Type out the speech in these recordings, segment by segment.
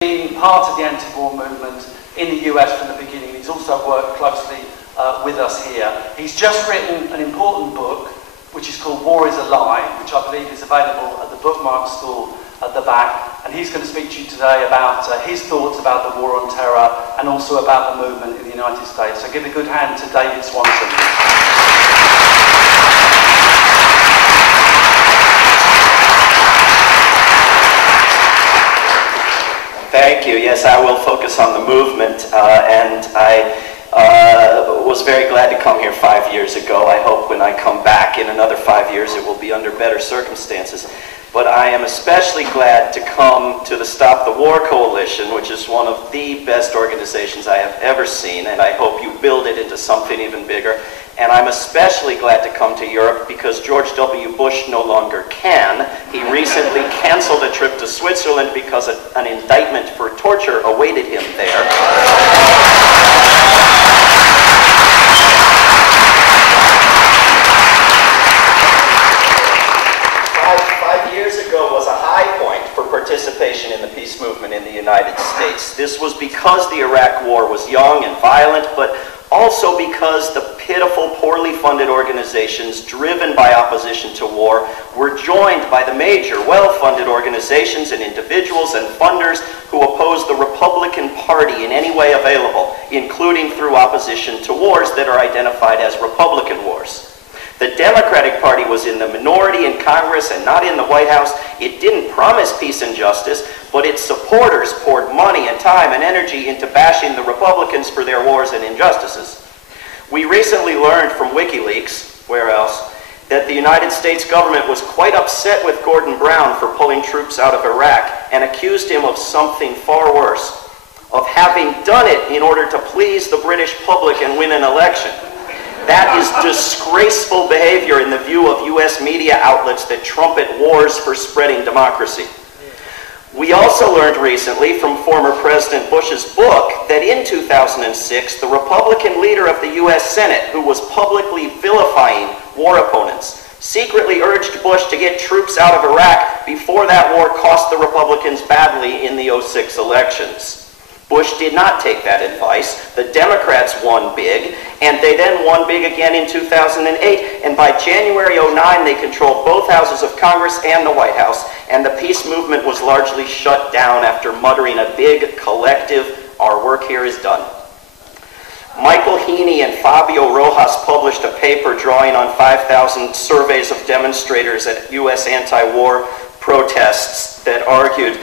been part of the anti-war movement in the US from the beginning. He's also worked closely with us here. He's just written an important book, which is called War is a Lie, which I believe is available at the bookmark stall at the back. And he's going to speak to you today about his thoughts about the war on terror and also about the movement in the United States. So give a good hand to David Swanson. Thank you. Yes, I will focus on the movement, and I was very glad to come here 5 years ago. I hope when I come back in another 5 years it will be under better circumstances. But I am especially glad to come to the Stop the War Coalition, which is one of the best organizations I have ever seen, and I hope you build it into something even bigger. And I'm especially glad to come to Europe because George W. Bush no longer can. He recently canceled a trip to Switzerland because an indictment for torture awaited him there. 5 years ago was a high point for participation in the peace movement in the United States. This was because the Iraq War was young and violent, but also because the pitiful, poorly funded organizations driven by opposition to war were joined by the major, well-funded organizations and individuals and funders who opposed the Republican Party in any way available, including through opposition to wars that are identified as Republican wars. The Democratic Party was in the minority in Congress and not in the White House. It didn't promise peace and justice, but its supporters poured money and time and energy into bashing the Republicans for their wars and injustices. We recently learned from WikiLeaks, where else, that the United States government was quite upset with Gordon Brown for pulling troops out of Iraq and accused him of something far worse, of having done it in order to please the British public and win an election. That is disgraceful behavior in the view of US media outlets that trumpet wars for spreading democracy. We also learned recently from former President Bush's book that in 2006, the Republican leader of the US Senate, who was publicly vilifying war opponents, secretly urged Bush to get troops out of Iraq before that war cost the Republicans badly in the '06 elections. Bush did not take that advice. The Democrats won big, and they then won big again in 2008, and by January '09 they controlled both houses of Congress and the White House, and the peace movement was largely shut down after muttering a big collective, "Our work here is done." Michael Heaney and Fabio Rojas published a paper drawing on 5,000 surveys of demonstrators at US anti-war protests that argued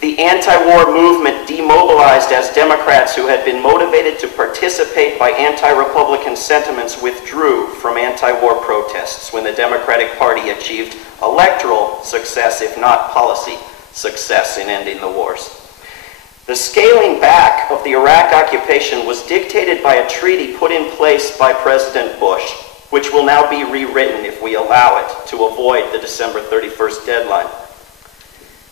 the anti-war movement demobilized as Democrats who had been motivated to participate by anti-Republican sentiments withdrew from anti-war protests when the Democratic Party achieved electoral success, if not policy success, in ending the wars. The scaling back of the Iraq occupation was dictated by a treaty put in place by President Bush, which will now be rewritten if we allow it to avoid the December 31st deadline.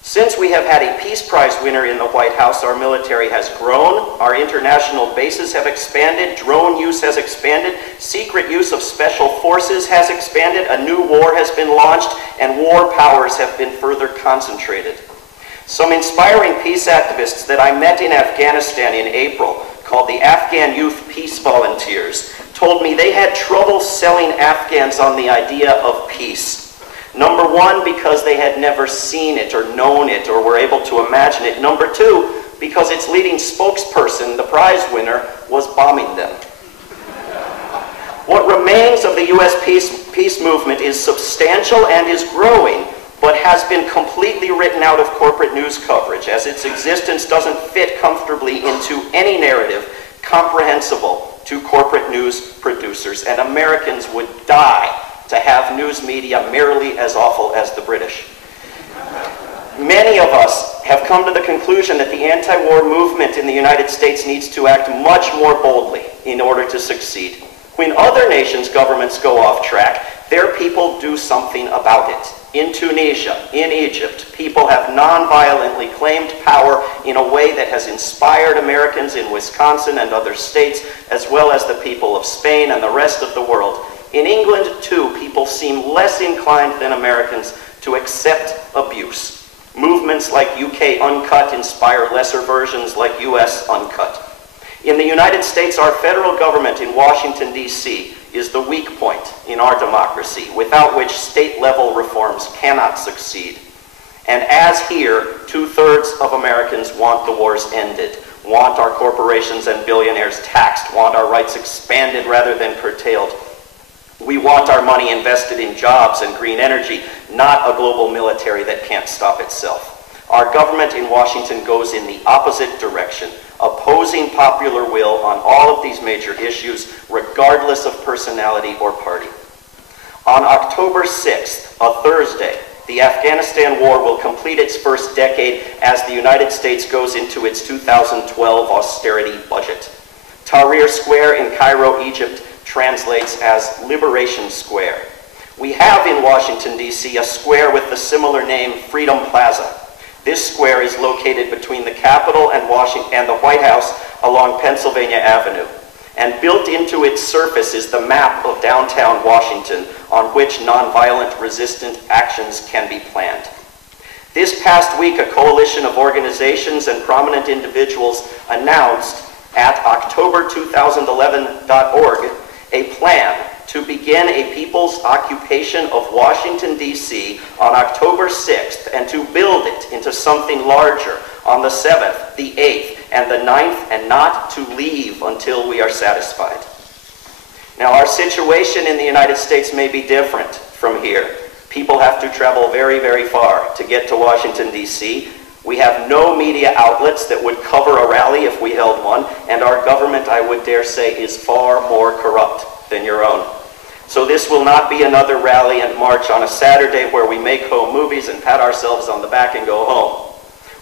Since we have had a Peace Prize winner in the White House, our military has grown, our international bases have expanded, drone use has expanded, secret use of special forces has expanded, a new war has been launched, and war powers have been further concentrated. Some inspiring peace activists that I met in Afghanistan in April, called the Afghan Youth Peace Volunteers, told me they had trouble selling Afghans on the idea of peace. Number one, because they had never seen it or known it or were able to imagine it. Number two, because its leading spokesperson, the prize winner, was bombing them. What remains of the US peace movement is substantial and is growing, but has been completely written out of corporate news coverage, as its existence doesn't fit comfortably into any narrative comprehensible to corporate news producers, and Americans would die to have news media merely as awful as the British. Many of us have come to the conclusion that the anti-war movement in the United States needs to act much more boldly in order to succeed. When other nations' governments go off track, their people do something about it. In Tunisia, in Egypt, people have non-violently claimed power in a way that has inspired Americans in Wisconsin and other states, as well as the people of Spain and the rest of the world. In England, too, people seem less inclined than Americans to accept abuse. Movements like UK Uncut inspire lesser versions like US Uncut. In the United States, our federal government in Washington, D.C. is the weak point in our democracy, without which state-level reforms cannot succeed. And as here, 2/3 of Americans want the wars ended, want our corporations and billionaires taxed, want our rights expanded rather than curtailed. We want our money invested in jobs and green energy, not a global military that can't stop itself. Our government in Washington goes in the opposite direction, opposing popular will on all of these major issues, regardless of personality or party. On October 6th, a Thursday, the Afghanistan war will complete its first decade as the United States goes into its 2012 austerity budget. Tahrir Square in Cairo, Egypt, translates as Liberation Square. We have in Washington, D.C. a square with the similar name Freedom Plaza. This square is located between the Capitol and the White House along Pennsylvania Avenue. And built into its surface is the map of downtown Washington on which nonviolent resistant actions can be planned. This past week, a coalition of organizations and prominent individuals announced at october2011.org a plan to begin a people's occupation of Washington, D.C. on October 6th and to build it into something larger on the 7th, the 8th, and the 9th, and not to leave until we are satisfied. Now, our situation in the United States may be different from here. People have to travel very, very far to get to Washington, D.C. We have no media outlets that would cover a rally if we held one, and our government, I would dare say, is far more corrupt than your own. So this will not be another rally and march on a Saturday where we make home movies and pat ourselves on the back and go home.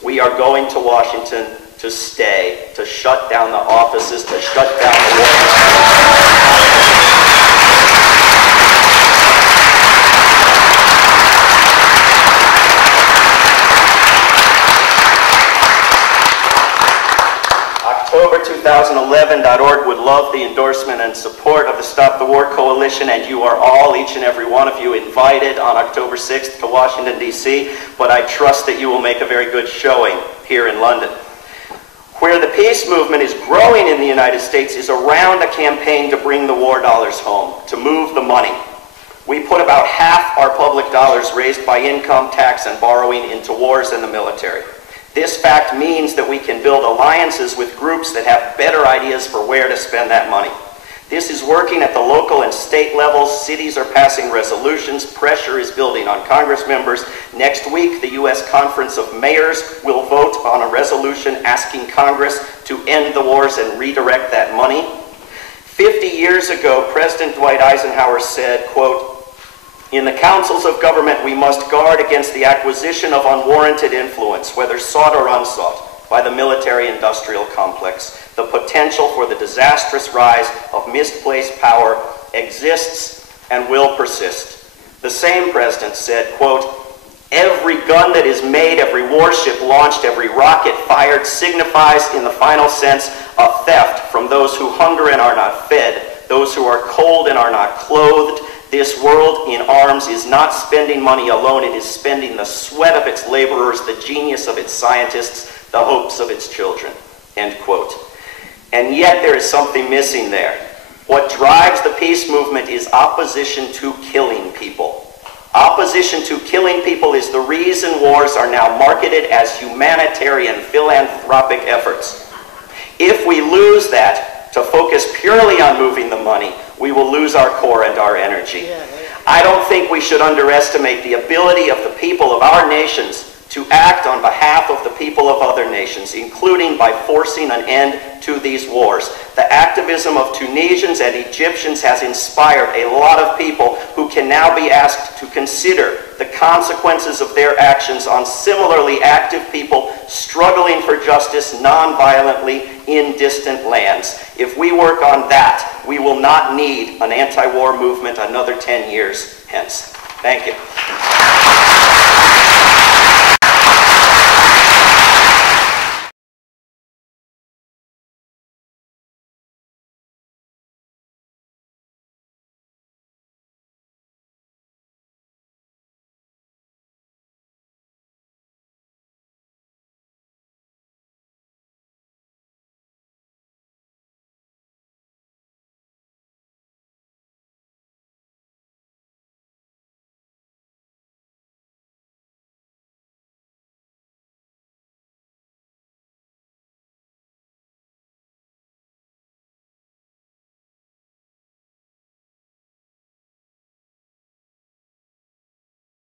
We are going to Washington to stay, to shut down the offices, to shut down the war. October2011.org would love the endorsement and support of the Stop the War Coalition, and you are all, each and every one of you, invited on October 6th to Washington, D.C., but I trust that you will make a very good showing here in London. Where the peace movement is growing in the United States is around a campaign to bring the war dollars home, to move the money. We put about half our public dollars raised by income tax and borrowing into wars and the military. This fact means that we can build alliances with groups that have better ideas for where to spend that money. This is working at the local and state levels. Cities are passing resolutions. Pressure is building on Congress members. Next week, the U.S. Conference of Mayors will vote on a resolution asking Congress to end the wars and redirect that money. 50 years ago, President Dwight Eisenhower said, quote, "In the councils of government, we must guard against the acquisition of unwarranted influence, whether sought or unsought, by the military-industrial complex. The potential for the disastrous rise of misplaced power exists and will persist." The same president said, quote, "Every gun that is made, every warship launched, every rocket fired signifies, in the final sense, a theft from those who hunger and are not fed, those who are cold and are not clothed. This world in arms is not spending money alone, it is spending the sweat of its laborers, the genius of its scientists, the hopes of its children." End quote. And yet there is something missing there. What drives the peace movement is opposition to killing people. Opposition to killing people is the reason wars are now marketed as humanitarian, philanthropic efforts. If we lose that to focus purely on moving the money, we will lose our core and our energy. I don't think we should underestimate the ability of the people of our nations to act on behalf of the people of other nations, including by forcing an end to these wars. The activism of Tunisians and Egyptians has inspired a lot of people who can now be asked to consider the consequences of their actions on similarly active people struggling for justice non-violently in distant lands. If we work on that, we will not need an anti-war movement another 10 years hence. Thank you.